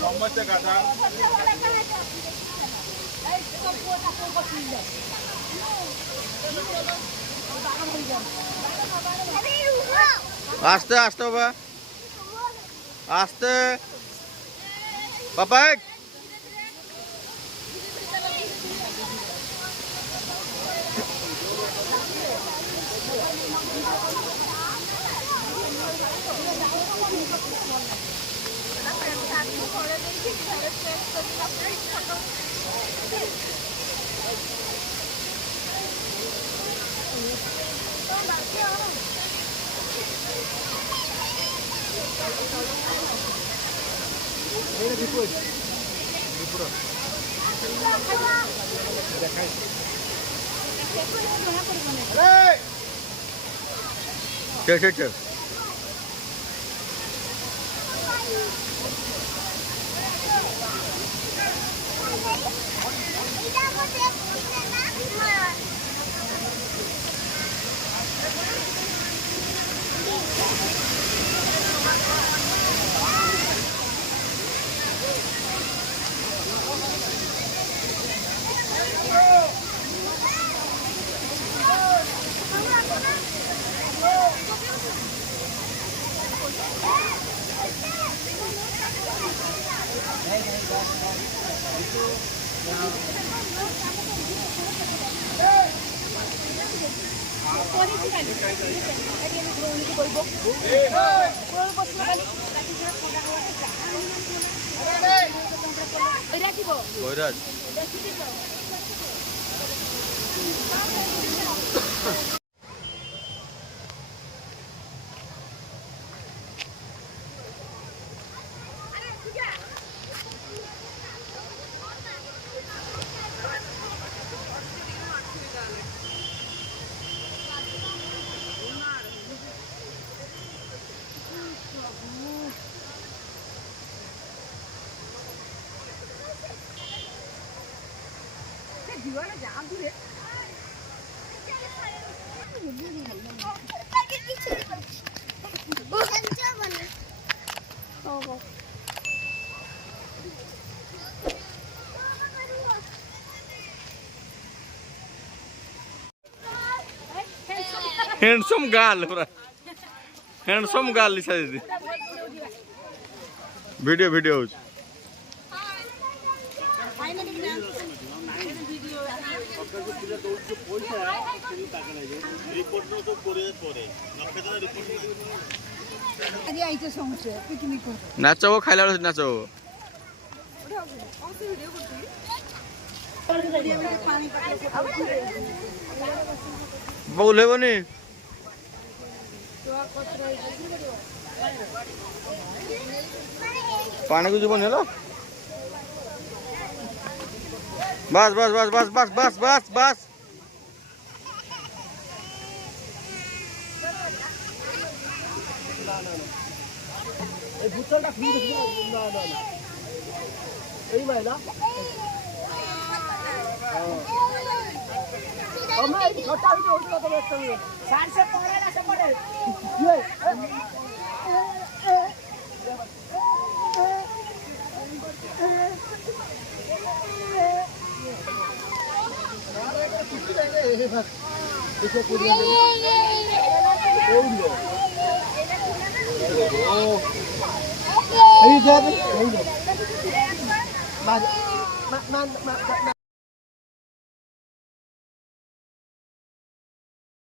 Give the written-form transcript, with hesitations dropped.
ସମସ୍ତେ ଗାଧା आस्ते आस्ते बाबा आस्ते पापा चल चल चल Boyraz. Handsome girl, bro. Handsome girl, Lisa. Videos. नाचो खाइला नाचो बोले बनी पानी को जीवन हेलो बस बस बस बस बस बस बस बस भूतलটা ফ্রি দেখো না না না এই মাইলা আমরা এই ছোটটা ভিডিও ওটা তো দেখতে হবে সাইড সে পড়ে না সপড়ে देखो पूरी Hey, Dad. Hey, Dad.